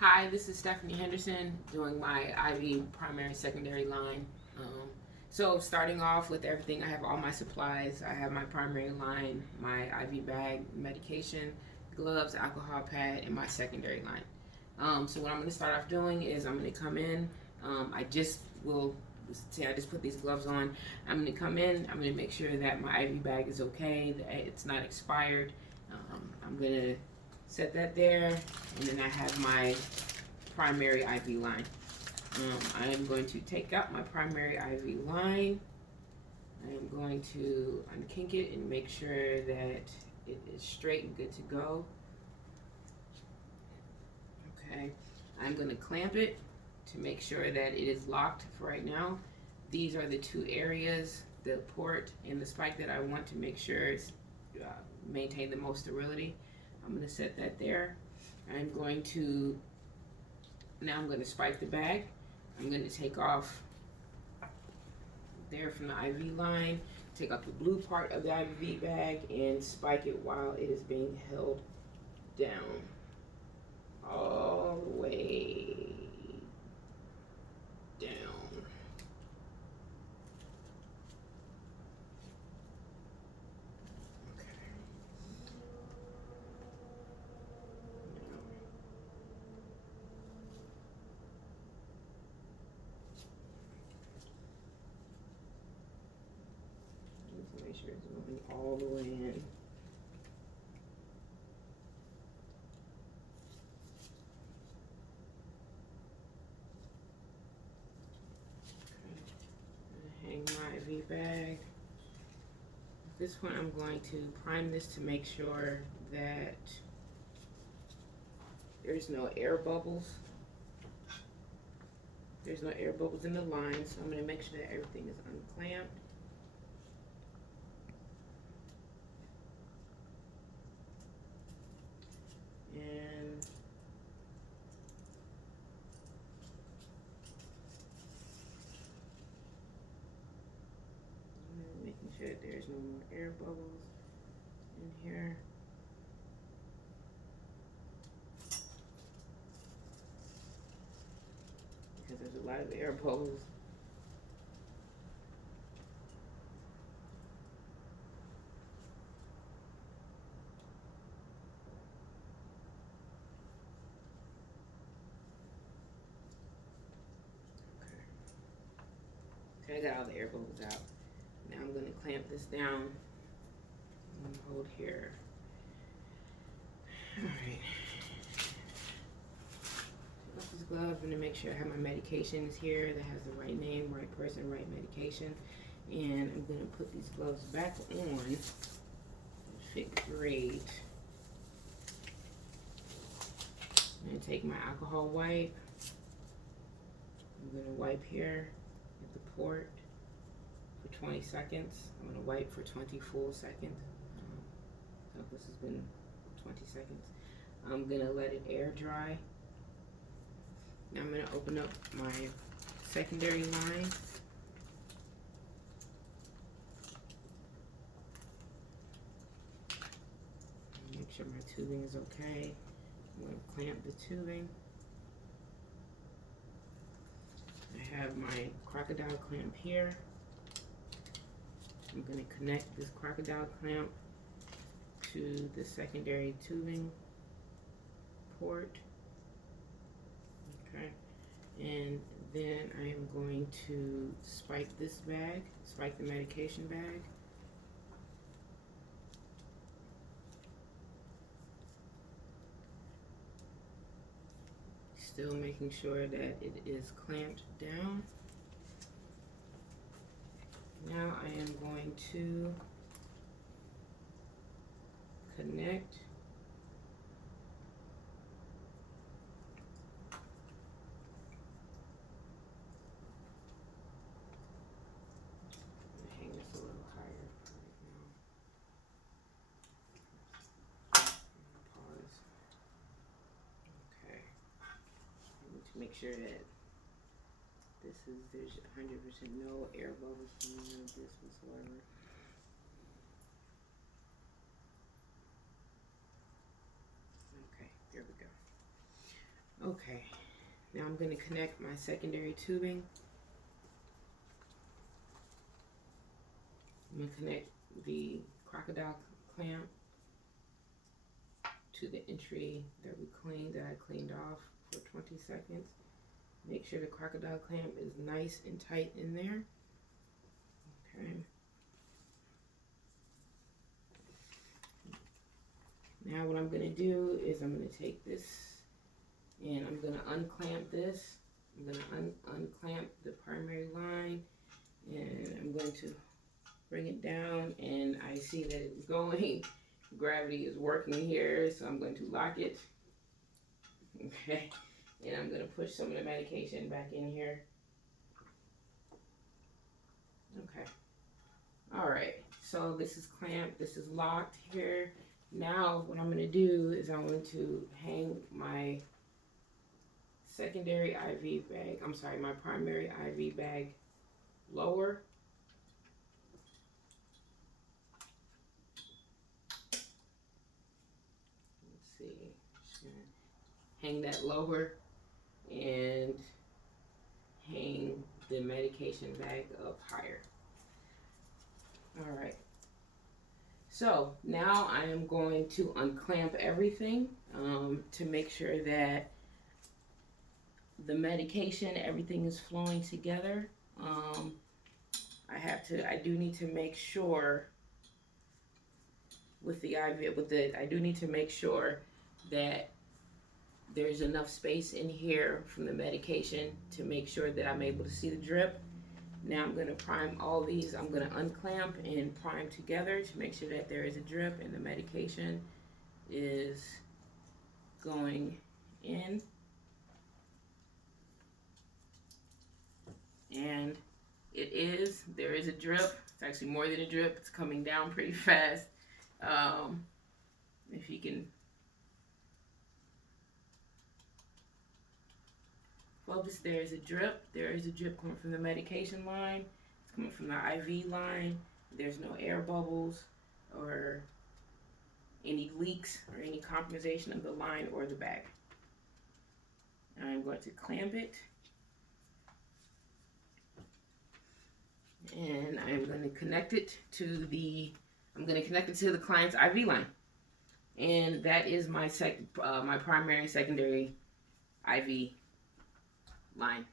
Hi, this is Stephanie Henderson doing my IV primary secondary line. So starting off with everything, I have all my supplies. I have my primary line, my IV bag, medication, gloves, alcohol pad, and my secondary line. So what I'm going to start off doing is I'm going to come in. I just will say I just put these gloves on. I'm going to come in. I'm going to make sure that my IV bag is okay, that it's not expired. I'm going to set that there, and then I have my primary IV line. I am going to take out my primary IV line. I am going to unkink it and make sure that it is straight and good to go. Okay, I'm going to clamp it to make sure that it is locked for right now. These are the two areas, the port and the spike, that I want to make sure it's maintain the most sterility. I'm going to set that there. I'm going to spike the bag. I'm going to take off there from the IV line, take off the blue part of the IV bag, and spike it while it is being held down all the way down. Just make sure it's going all the way in. Hang my IV bag. At this point, I'm going to prime this to make sure that there's no air bubbles. There's no air bubbles in the line, so I'm going to make sure that everything is unclamped. And making sure that there's no more air bubbles in here. Because there's a lot of air bubbles. Okay, I got all the air bubbles out. Now I'm going to clamp this down and hold here. All right. Take off this glove. I'm going to make sure I have my medications here that has the right name, right person, right medication. And I'm going to put these gloves back on. Fit great. I'm going to take my alcohol wipe. I'm going to wipe here at the port for 20 seconds. I'm going to wipe for 20 full seconds. So this has been 20 seconds. I'm going to let it air dry. Now I'm going to open up my secondary line. Make sure my tubing is okay. I'm going to clamp the tubing. I have my crocodile clamp here. I'm going to connect this crocodile clamp to the secondary tubing port. Okay, and then I am going to spike this bag, spike the medication bag. Still making sure that it is clamped down. Now I am going to connect hang this a little higher right now. Pause. Okay. I need to make sure that there's 100% no air bubbles from none of this whatsoever. Okay, there we go. Okay, now I'm going to connect my secondary tubing. I'm going to connect the crocodile clamp to the entry that I cleaned off for 20 seconds. Make sure the crocodile clamp is nice and tight in there. Okay. Now what I'm going to do is I'm going to take this and I'm going to unclamp this. I'm going to unclamp the primary line, and I'm going to bring it down, and I see that it's going. Gravity is working here, so I'm going to lock it. Okay, and I'm going to push some of the medication back in here. Okay. All right, so this is clamped, this is locked here. Now what I'm going to do is I'm going to hang my secondary IV bag, my primary IV bag lower. Let's see, just gonna hang that lower and hang the medication bag up higher. All right. So now I am going to unclamp everything to make sure that the medication, everything is flowing together. I do need to make sure with the IV, I do need to make sure that there's enough space in here from the medication to make sure that I'm able to see the drip. Now I'm going to prime all these. I'm going to unclamp and prime together to make sure that there is a drip and the medication is going in. And there is a drip. It's actually more than a drip. It's coming down pretty fast. If you can focus, there is a drip. There is a drip coming from the medication line. It's coming from the IV line. There's no air bubbles or any leaks or any compromisation of the line or the bag. I'm going to clamp it. And I'm going to connect it to the client's IV line. And that is my primary and secondary IV line.